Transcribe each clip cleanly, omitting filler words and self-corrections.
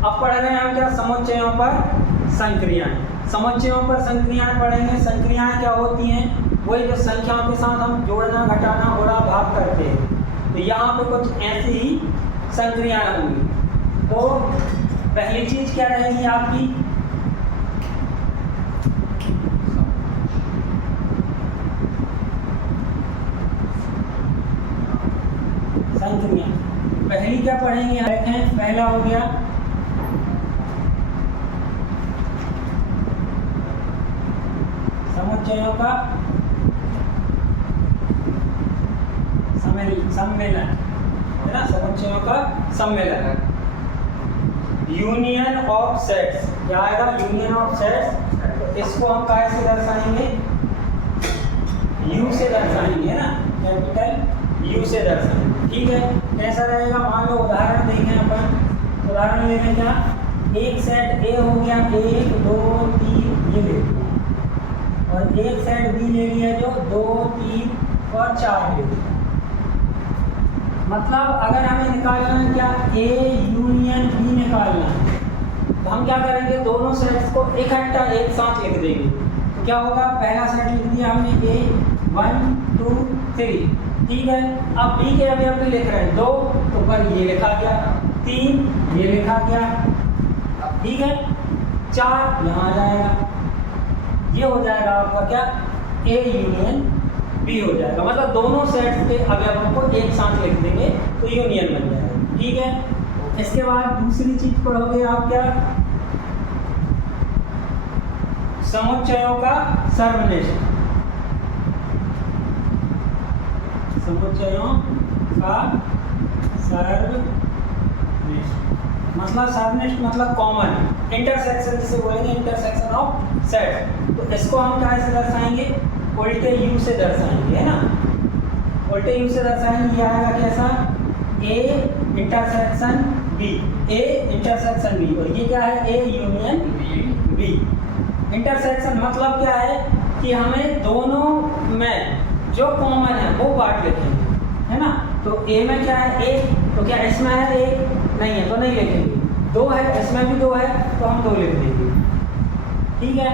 अब पढ़ रहे हैं हम क्या, समुच्चयों पर संक्रियाएं। समुच्चयों पर संक्रियाएं पढ़ेंगे। संक्रियाएं क्या होती हैं, वही जो संख्याओं के साथ हम जोड़ना, घटाना, गुणा, भाग करते हैं। तो यहाँ पे कुछ ऐसी ही संक्रियाएं होंगी। तो पहली चीज क्या रहेगी आपकी, संक्रिया। पहली क्या पढ़ेंगे, देखें पहला हो गया समुच्चयों का सम्मेलन, है ना, समुच्चयों का सम्मेलन। यूनियन ऑफ सेट्स, क्या आएगा, यूनियन ऑफ सेट्स। इसको हम कैसे दर्शाएंगे, यू से दर्शाएंगे, है ना, कैपिटल यू से दर्शाएंगे। ठीक है, कैसा रहेगा, मान लो उदाहरण देखें अपन। उदाहरण ले लें क्या, एक सेट ए हो गया 1 2 3 ये ले लिया, और एक सेट बी ले लिया जो 2 3 और 4 ले लिया। मतलब अगर हमें निकालना है क्या, ए यूनियन बी निकालना है, तो हम क्या करेंगे, दोनों सेट्स को इकट्ठा एक साथ लिख देंगे। तो क्या होगा, पहला सेट लिख दिया हमने ए 1 2 3, ठीक है। अब बी के अभी हम लिख रहे हैं 2, तो पर ये लिखा गया, 3 ये लिखा गया, ठीक है। 4 यहाँ आ जाएगा, ये हो जाएगा आपका क्या, ए यूनियन बी हो जाएगा। मतलब दोनों सेट्स के अवयवों को एक साथ लिख देंगे तो यूनियन बन जाएगा, ठीक है। इसके बाद दूसरी चीज पढ़ोगे आप क्या, समुच्चयों का सर्वनिष्ठ। समुच्चयों का सर्वनिष्ठ मतलब सर्वनिष्ठ मतलब कॉमन, इंटरसेक्शन जिसे बोलेंगे, इंटरसेक्शन ऑफ सेट। तो इसको हम कैसे दर्शाएंगे, उल्टे यू से दर्शाएंगे, है ना, उल्टे यू से दर्शाएंगे। ये आएगा कैसा, A intersection B, A intersection B, और ये क्या है, ए यूनियन बी। इंटरसेक्शन मतलब क्या है कि हमें दोनों में जो कॉमन है वो पार्ट लिखेंगे, है ना। तो ए में क्या है, ए, तो क्या इसमें है ए, नहीं है तो नहीं लिखेंगे। 2 है, इसमें भी 2 है तो हम 2 लिख देंगे, ठीक है।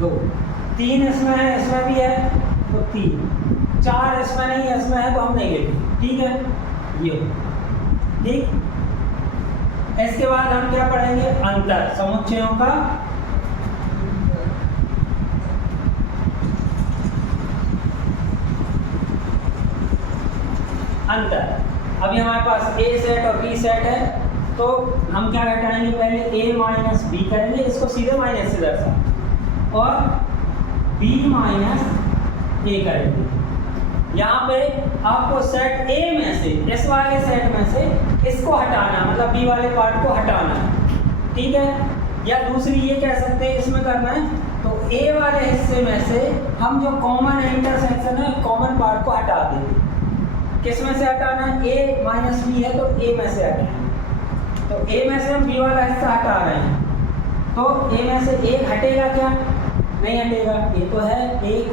2 3 इसमें है, इसमें भी है तो 3, 4 इसमें नहीं है, इसमें है तो हम नहीं लिखेंगे, ठीक है। ये ठीक। इसके बाद हम क्या पढ़ेंगे, अंतर, समुच्चयों का अंतर। अभी हमारे पास ए सेट और बी सेट है, तो हम क्या घटाएंगे, पहले a माइनस बी करेंगे, इसको सीधे माइनस से दर्शा, और b माइनस ए करेंगे। यहाँ पे आपको सेट ए में से, इस वाले सेट में से इसको हटाना, मतलब बी वाले पार्ट को हटाना है, ठीक है। या दूसरी ये कह सकते हैं, इसमें करना है तो ए वाले हिस्से में से हम जो कॉमन इंटरसेक्शन है, कॉमन पार्ट को हटा देंगे। किस में से हटाना है, ए माइनस बी है तो ए में से हटाएंगे। तो ए में से हम बी वाला हिस्सा हटा रहे हैं, तो ए में से एक हटेगा क्या, नहीं हटेगा, ये तो है एक।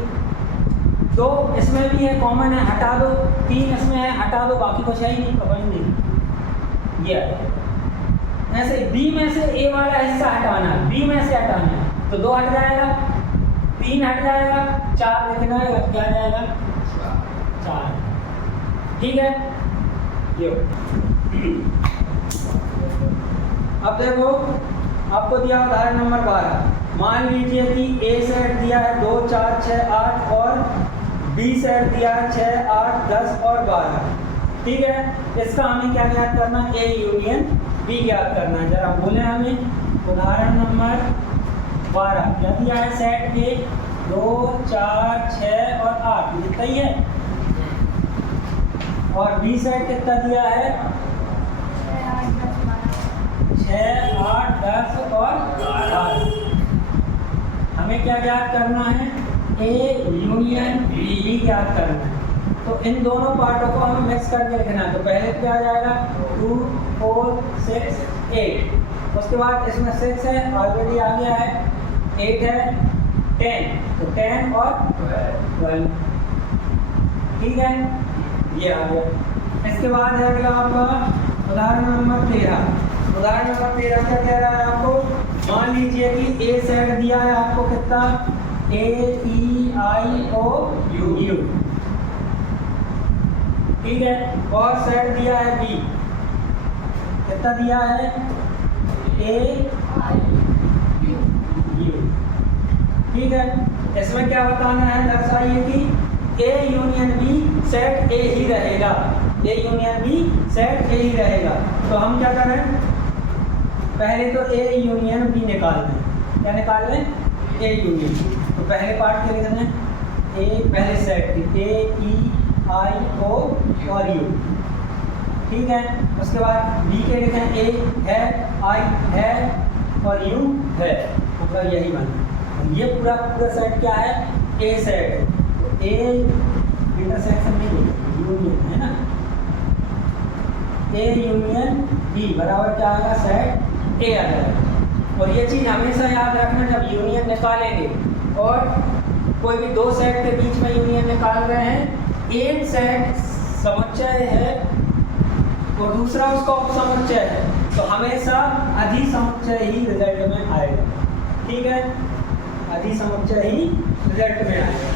2 इसमें भी है, कॉमन है, हटा दो। 3 इसमें है, हटा दो, बाकी कुछ है ही नहीं, पकड़ नहीं। ये ऐसे बी में से ए वाला हिस्सा हटाना है, बी में से हटाना है, तो 2 हट जाएगा, 3 हट जाएगा, 4 लिखना है, क्या जाएगा 4, ठीक है। ये अब देखो, आपको दिया उदाहरण नंबर 12। मान लीजिए कि ए सेट दिया है 2 4 6 8 और बी सेट दिया है 6 8 10 और 12, ठीक है। इसका हमें क्या ज्ञात करना है, ए यूनियन बी ज्ञात करना है। जरा बोले हमें उदाहरण नंबर 12 क्या दिया है, सेट ए 2 4 6 और 8 जितना ही है, और बी सेट कितना दिया है, 6 8 10 और 12। हमें क्या ज्ञात करना है, ए यूनियन बी ज्ञात करना है। तो इन दोनों पार्टों को हमें मिक्स करके लिखना है। तो पहले क्या आ जाएगा, 2 4 6 8, उसके बाद इसमें 6 है, ऑलरेडी आ गया है, 8 है, 10, तो 10 और 12, ठीक है, ये आ गया। इसके बाद है अगला आपका उदाहरण नंबर 13। उदाहरण नंबर 13 क्या कह रहा है आपको? मान लीजिए कि ए सेट दिया है आपको कितना, AEIOU, ठीक है, और सेट दिया है बी, कितना दिया है, AIU, ठीक है। इसमें क्या बताना है, दर्शाइए कि A union B set A ही रहेगा, A union B set A ही रहेगा। तो हम क्या करें, पहले तो ए यूनियन बी निकाल लें। क्या निकाल लें? A union B. तो पहले पार्ट के लिए करना है, ए पहले सेट AEIO और U, ठीक है। उसके बाद बी के लिखें, ए है, आई है और यू है, पूरा यही बना। ये पूरा सेट क्या है, ए सेट है। तो ए इंटरसेक्शन नहीं बोलते, यूनियन है ना, ए यूनियन बी बराबर क्या आएगा, सेट ए आ जाएगा। और ये चीज़ हमेशा याद रखना, जब यूनियन निकालेंगे और कोई भी दो सेट के बीच में यूनियन निकाल रहे हैं, एक सेट समुच्चय है और दूसरा उसका उपसमुच्चय है, तो हमेशा अधिसमुच्चय ही रिजल्ट में आएगा, ठीक है, अधिसमुच्चय ही रिजल्ट में आएगा।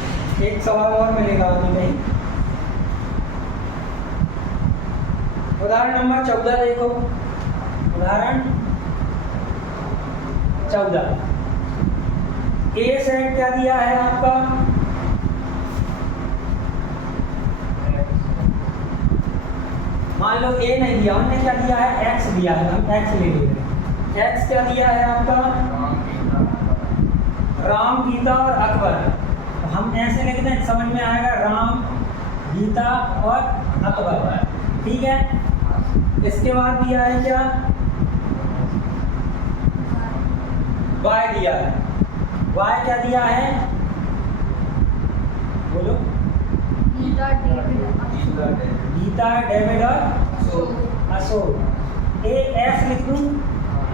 एक सवाल और मिलेगा अभी कहीं। उदाहरण नंबर 14 देखो, उदाहरण 14। ए सेट क्या दिया है आपका, मान लो ए नहीं दिया, हमने क्या दिया है, एक्स दिया है, हम एक्स ले ले रहे हैं। एक्स क्या दिया है आपका, राम, गीता और अकबर। तो हम ऐसे लिखते हैं, समझ में आएगा, राम, गीता और अकबर, ठीक है। इसके बाद दिया है क्या, वाई दिया है। वाई क्या दिया है, बोलो, गीता, डेविड और अशोक। ए एस लिख दूं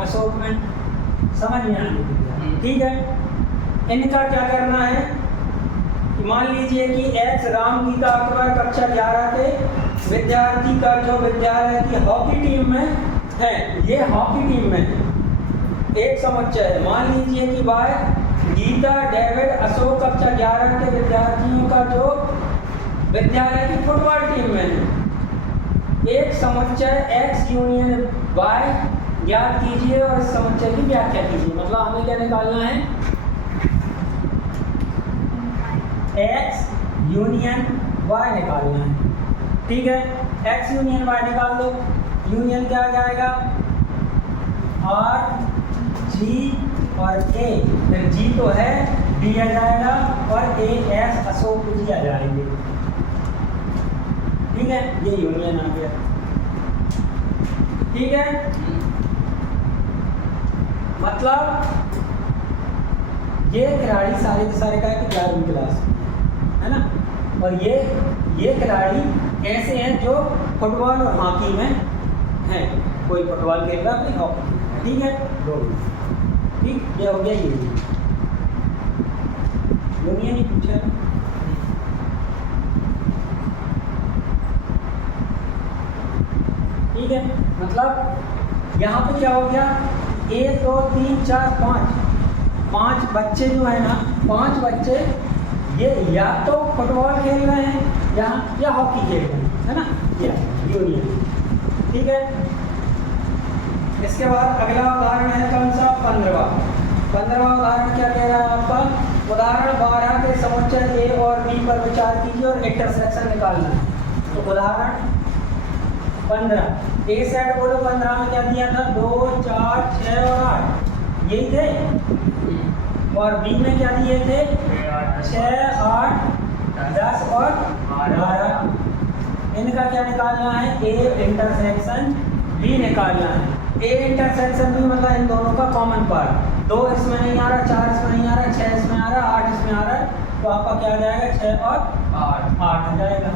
अशोक में, समझ में आने, ठीक है। इनका क्या करना है, मान लीजिए कि एक्स, राम, गीता, अकबर कक्षा 11 के विद्यार्थी का जो विद्यालय की हॉकी टीम में है, ये हॉकी टीम में एक समुच्चय है। मान लीजिए कि वाई, गीता, डेविड, अशोक कक्षा 11 के विद्यार्थियों का जो विद्यालय की फुटबॉल टीम में है, एक समुच्चय एक्स यूनियन वाई ज्ञात कीजिए और इस समुच्चय की व्याख्या कीजिए। मतलब हमें क्या निकालना है, एक्स यूनियन वाई निकालना है, ठीक है। एक्स यूनियन वाई निकाल दो, यूनियन क्या आ जाएगा, आर, जी और ए, फिर जी तो है, डी आ जाएगा और ए एस अशोक जी आ जाएंगे, ठीक है। ये यूनियन आ गया, ठीक है। मतलब ये खिलाड़ी सारे के सारे का है 11वीं क्लास, है ना। और ये खिलाड़ी ऐसे हैं जो फुटबॉल और हॉकी में हैं, कोई फुटबॉल खेल रहा है, कोई हॉकी, ठीक है, ठीक। ये हो गया यूनियन ही पूछा, ठीक है। मतलब यहाँ पे क्या हो गया, 1 2 3 4 5 बच्चे जो है ना, 5 बच्चे ये या तो फुटबॉल खेल रहे हैं यहाँ, या हॉकी खेल रहे हैं, है ना, ये यूनियन, ठीक है। इसके बाद अगला उदाहरण है कौन सा, 15वां उदाहरण क्या कह रहा है आपका, उदाहरण 12 के समुच्चय ए और बी पर विचार कीजिए और इंटरसेक्शन निकालना है। तो उदाहरण 15, ए सेट बोलो, 15 में क्या दिया था, 2 4 6 और 8 यही थे, और बी में क्या दिए थे, 6 8 10 और 12। इनका क्या निकालना है, ए इंटरसेक्शन बी निकालना है। ए इंटरसेक्शन बी मतलब इन दोनों का कॉमन पार्ट, 2 इसमें नहीं आ रहा, 4 इसमें नहीं आ रहा, 6 इसमें आ रहा, 8 इसमें आ रहा है, तो आपका क्या आ जाएगा, 6 और 8 आ जाएगा,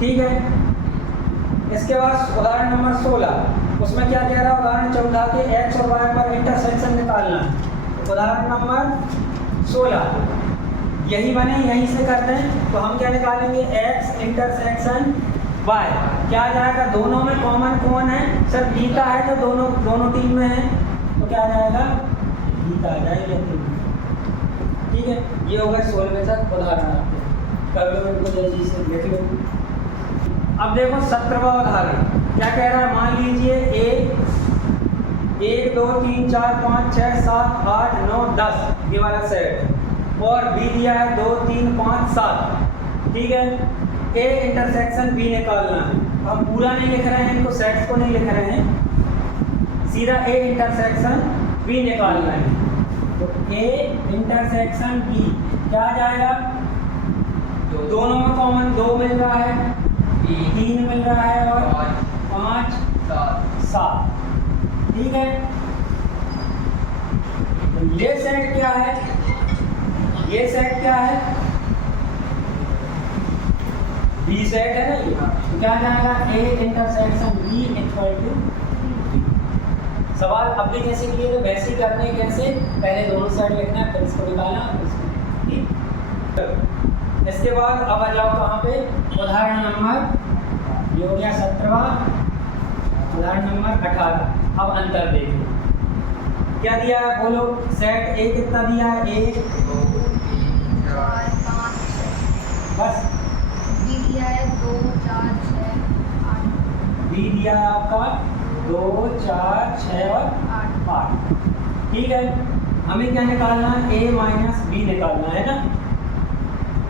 ठीक है। इसके बाद उदाहरण नंबर 16, उसमें क्या कह रहा है, उदाहरण 14 के एक्स और वाई पर इंटरसेक्शन निकालना है। उदाहरण नंबर 16, यही बने, यहीं से कर दें तो हम क्या निकालेंगे, x इंटरसेक्शन y क्या आ जाएगा, दोनों में कॉमन कौन है, सर बीटा है तो दोनों टीम में है तो क्या आ जाएगा, बीटा आ जाएगा। ठीक है, ये होगा 16वें तक उदाहरण आपके, कर लो इनको जल्दी से देख लो। अब देखो 17वां उदाहरण क्या कह रहा है, मान लीजिए a 1 2 3 4 5 6 7 8 9 10 ये वाला सेट और b दिया है 2 3 5 7। ठीक है, a इंटरसेक्शन b निकालना है। हम पूरा नहीं लिख रहे हैं, इनको सेट्स को नहीं लिख रहे हैं, सीधा a इंटरसेक्शन b निकालना है। तो a इंटरसेक्शन b क्या आ जाएगा, दोनों में कॉमन 2 मिल रहा है, 3 मिल रहा है और 5 7। ठीक है, तो ये सेट क्या है, ये सेट क्या है, बी सेट है ना ये, तो क्या जाएगा a intersection b equal to b। सवाल अब भी जैसे किए तो वैसे ही करने, कैसे, पहले दोनों साइड लिखना है फिर इसको निकालना। ठीक, इसके बाद अब आ जाओ कहाँ पे, उदाहरण नंबर ये हो गया 17वां, उदाहरण नंबर 18। अब अंतर देखो क्या दिया है, बोलो सेट ए कितना दिया है, 1 2 3 4 5 6 बस, बी दिया है 2 4 6 8, बी दिया है आपका 2 4 6 और 8। ठीक है, हमें क्या निकालना है, a माइनस बी निकालना है ना,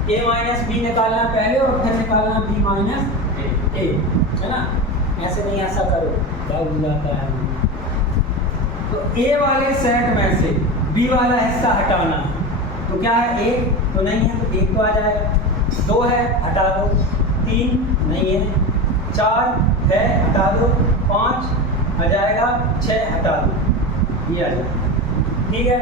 a माइनस बी निकालना है पहले और फिर निकालना b माइनस a है ना, ऐसे नहीं, ऐसा करो क्या हो जाता है। तो a वाले सेट में से b वाला हिस्सा हटाना है, तो क्या है 1 तो नहीं है तो 1 तो आ जाएगा, 2 है हटा दो, 3 नहीं है, 4 है हटा दो, 5 आ जाएगा, 6 हटा दो, ये आ जाएगा। ठीक है,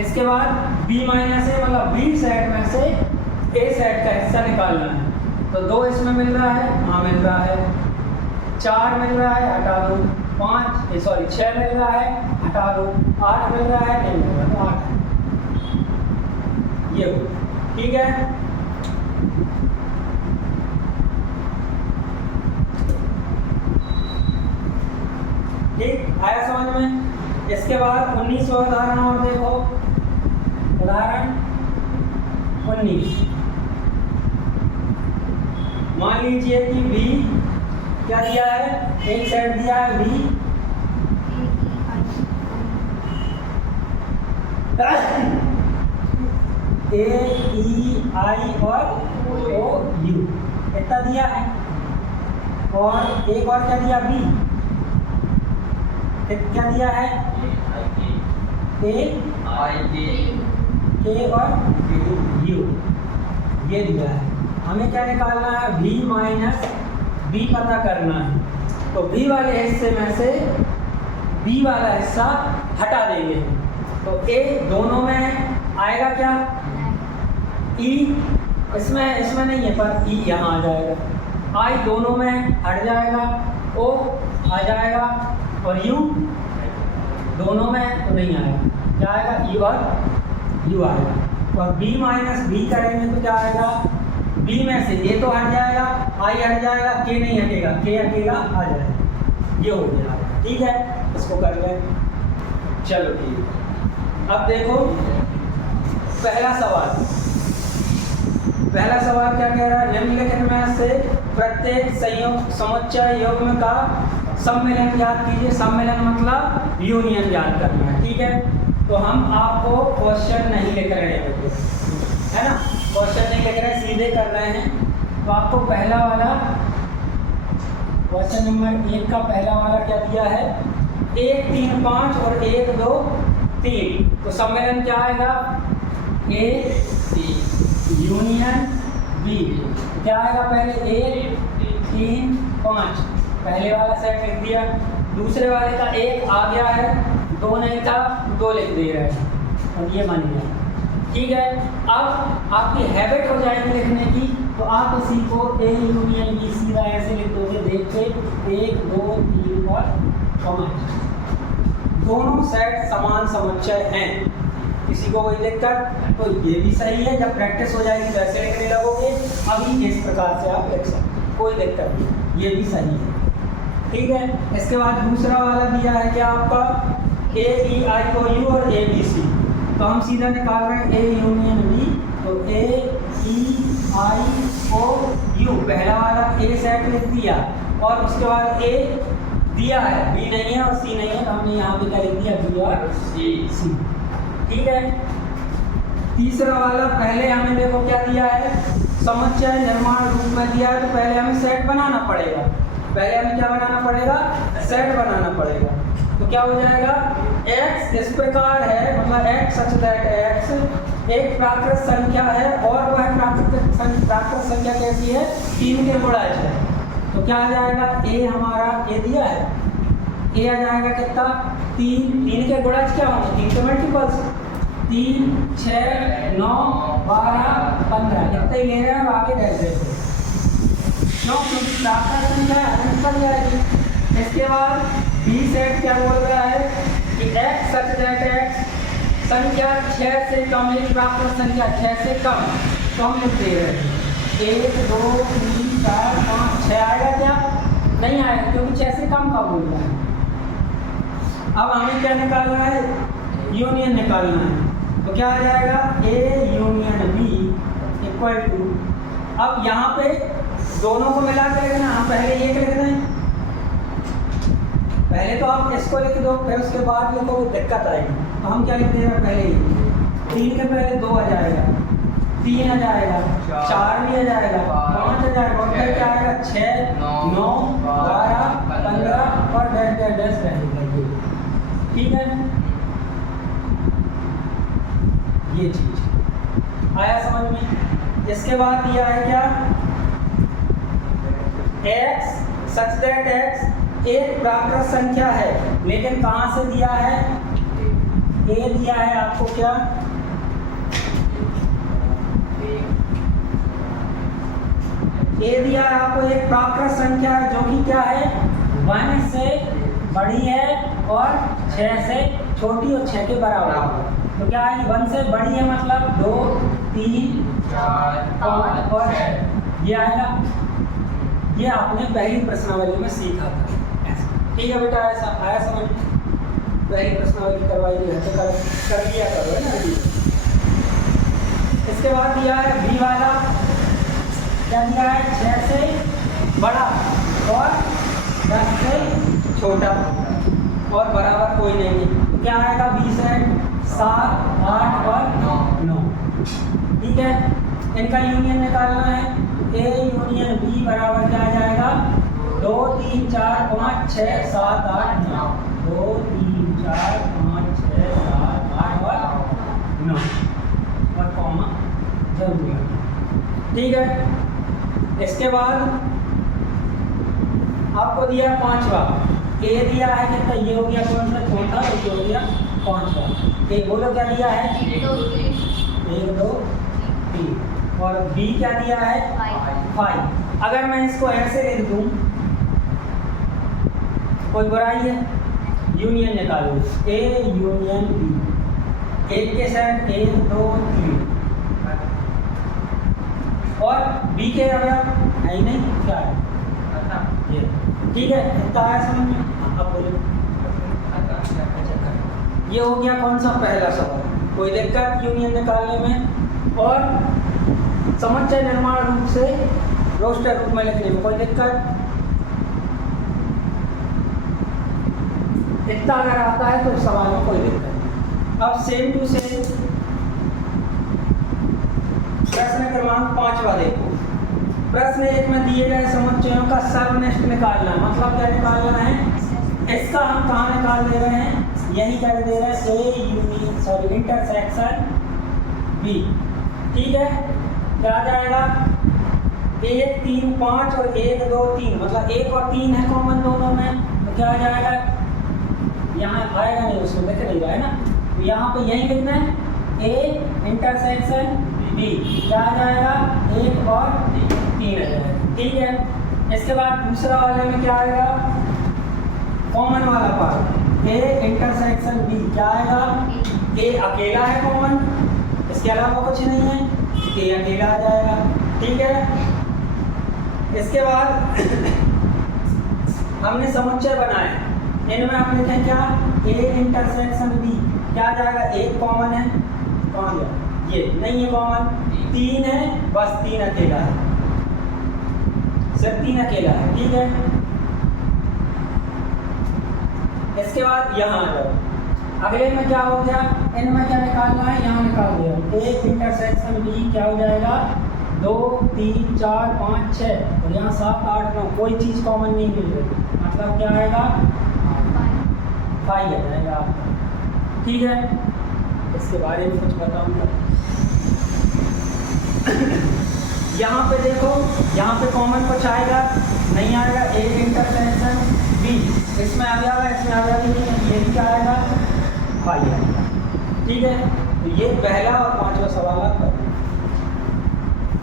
इसके बाद b माइनस a मतलब b सेट में से a सेट का हिस्सा निकालना है। तो 2 इसमें मिल रहा है, हाँ मिल रहा है, 4 मिल रहा है हटा दो, 6 मिल रहा है हटा दो, 8 मिल रहा है नहीं मिल रहा तो 8 है, ये हो। ठीक है, ठीक आया समझ में। इसके बाद 19वां उदाहरण और देखो, उदाहरण 19। मान लीजिए कि b क्या दिया है, एक सेट दिया है b a e i और o u इतना दिया है, और एक और क्या दिया b, क्या दिया है a k और u ये दिया है। हमें क्या निकालना है, b माइनस b पता करना है। तो b वाले हिस्से में से b वाला हिस्सा हटा देंगे, तो a दोनों में आएगा क्या, e इसमें नहीं है पर e यहाँ आ जाएगा, i दोनों में हट जाएगा, o आ जाएगा और u दोनों में तो नहीं आएगा, क्या आएगा e और u आएगा। और b माइनस b करेंगे तो क्या आएगा, b में से a तो हट जाएगा, i हट जाएगा, k नहीं हटेगा, k अकेला आ जाएगा, ये हो गया। ठीक है, इसको कर लें, चलो ठीक है। अब देखो पहला सवाल क्या कह रहा है, निम्नलिखित में से प्रत्येक संयुक्त समुच्चय युग्म का सम्मिलन ज्ञात कीजिए। सम्मिलन मतलब यूनियन ज्ञात करना है। ठीक है, तो हम आपको क्वेश्चन नहीं लिख रहे हैं, है ना, क्वेश्चन नहीं लिख रहे हैं, सीधे कर रहे हैं। तो आपको पहला वाला क्वेश्चन नंबर 1 का पहला वाला क्या दिया है, 1 3 5 और 1 2 3। तो सम्मेलन क्या आएगा, A यूनियन B। क्या आएगा, पहले 1 3 5 पहले वाला सेट लिख दिया, दूसरे वाले का 1 आ गया है, 2 नहीं था 2 लिख दे रहे हैं और ये मान गया। ठीक है, अब आपकी हैबिट हो जाएगी लिखने की, तो आप इसी को A यूनियन B सीधा ऐसे लिख दोगे, देख के 1 2 3 और 5। दोनों सेट समान समुच्चय हैं, किसी को कोई दिक्कत? तो ये भी सही है, जब प्रैक्टिस हो जाएगी वैसे लिखने लगोगे, अभी इस प्रकार से आप लिख सकते, कोई दिक्कत नहीं, ये भी सही है। ठीक है, इसके बाद दूसरा वाला दिया है क्या आपका ए ई आई ओ यू और ए बी सी, तो हम सीधा निकाल रहे हैं ए यूनियन बी, तो ए ई आई ओ यू पहला वाला ए सेट लिख दिया और उसके बाद ए दिया है, बी नहीं है और सी नहीं है, तो हमने यहाँ पे क्या लिख दिया बी और सी। ठीक है, तीसरा वाला पहले हमें देखो क्या दिया है, समुच्चय निर्माण रूप में दिया है, तो पहले हमें सेट बनाना पड़ेगा, पहले हमें क्या बनाना पड़ेगा, सेट बनाना पड़ेगा। तो क्या हो जाएगा, x इस प्रकार है, मतलब x सच दैट x एक प्राकृत संख्या है और वह प्राकृत संख्या कैसी है, 3 के गुणज है। तो क्या आ जाएगा, a हमारा a दिया है, a आ जाएगा कितना 3 के गुणज क्या होंगे, 3 के मल्टीपल्स, 3 6 9 12 15 कितना ही ले रहे हैं, आगे डैश देते क्यों, क्योंकि प्राकृत संख्या अनंत बन जाएगी। इसके बाद बी सेट क्या बोल रहा है कि x सच दैट x संख्या 6 से कम, एक प्राकृत संख्या 6 से कम, तो हम लिख दे रहे हैं 1 2 3 4 5 6 आएगा क्या, नहीं आएगा क्योंकि 6 से कम का बोल रहा है। अब हमें क्या निकालना है, यूनियन निकालना है, तो क्या आ जाएगा A union B equal to, अब यहाँ पे दोनों को मिला के लिखना, हम पहले ये लिख दें, पहले तो आप इसको लिख दो फिर उसके बाद लिखो, दिक्कत आएगी। तो हम क्या लिख दे रहे हैं, पहले 3 के पहले 2 आ जाएगा, 3 आ जाएगा, 4 भी आ जाएगा, 5 आ जाएगा, और फिर क्या आएगा 6 9 12 15 और डैश डैश डैश रहेगा। ठीक है, ये चीज आया समझ में। इसके बाद दिया है क्या, x सच दैट x एक प्राकृत संख्या है, लेकिन कहाँ से दिया है, a दिया है आपको क्या, a दिया है आपको एक प्राकृत संख्या है जो कि क्या है 1 से बड़ी है और 6 से छोटी और 6 के बराबर। तो क्या है 1 से बड़ी है मतलब 2 3 4 5 और 6 ये आएगा, ये आपने पहली प्रश्नावली में सीखा था। ठीक है बेटा, ऐसा आया समझ, पहली प्रश्नावली करवाई है तो कर लिया करो, है ना। इसके बाद दिया है बी वाला, क्या दिया है 6 से बड़ा और 10 से छोटा और बराबर कोई नहीं है, क्या आएगा बी सेट 7 8 और 9। ठीक है, इनका यूनियन निकालना है, ए यूनियन बी बराबर क्या आ जाएगा 2 3 4 5 6 7 8 9, 2 3 4 5 6 7 8 और 9 और कॉमा जरूर है। ठीक है, इसके बाद आपको दिया पांचवा, ए दिया है कितना, ये हो गया कौन सा चौथा, ये हो गया पांचवा। ए बोलो क्या दिया है 1 2 3 और बी क्या दिया है 5। अगर मैं इसको ऐसे लिख दूं कोई बुराई है, यूनियन निकालो, ए यूनियन बी, एक के साथ 1 2 3 और बी के अगर है ही नहीं, क्या है ये। ठीक है, इतना है समझ में, अब बोलो। ये हो गया कौन सा पहला सवाल, कोई दिक्कत यूनियन निकालने में और समुच्चय निर्माण रूप से रोस्टर रूप में लिखने में कोई दिक्कत, इतना अगर आता है तो सवाल में कोई दिक्कत नहीं। अब सेम टू सेम प्रश्न क्रमांक 5 देखो, प्रश्न 1 में दिए गए समुच्चयों का सर्वनिष्ठ निकालना, मतलब क्या निकालना है, इसका हम कहाँ निकाल दे रहे हैं, यही कर दे रहे हैं A union sorry intersection B. ठीक है, क्या आ जाएगा 1 3 5 और 1 2 3, मतलब 1 और 3 है कॉमन दोनों में, तो क्या आ जाएगा, यहाँ आएगा नहीं उसको देख नहीं रहा है ना, तो यहाँ पे यही लिखना है ए इंटरसेक्शन बी, क्या आ जाएगा 1 और 3 आ जाएगा। ठीक है, इसके बाद दूसरा वाले में क्या आएगा, कॉमन वाला पार्ट ए इंटरसेक्शन बी, क्या आएगा ए अकेला है कॉमन, इसके अलावा कुछ नहीं है, ए अकेला आ जाएगा। ठीक है, इसके बाद हमने समुच्चय बनाए, इनमें हम लिखें क्या, ए इंटरसेक्शन बी, क्या आ जाएगा, एक कॉमन है, कौन है ये, नहीं है कॉमन, 3 है, बस 3 अकेला है, सिर्फ 3 अकेला है। ठीक है, इसके बाद यहाँ आ जाओ, अगले में क्या हो गया, इनमें क्या निकालना है, यहाँ निकाल दिया, एक इंटरसेक्शन बी क्या हो जाएगा, 2 3 4 5 6 और यहाँ 7 8 9, कोई चीज़ कॉमन नहीं मिल रही, मतलब क्या आएगा, 5 आ जाएगा आपका। ठीक है, इसके बारे में कुछ बताऊंगा। यहाँ पे देखो, यहाँ पे कॉमन कुछ आएगा नहीं आएगा, ए इंटरसेक्शन बी, इसमें आ गया, इसमें आ गया, ये क्या आएगा, 5 आएगा। ठीक है, तो ये पहला और 5वां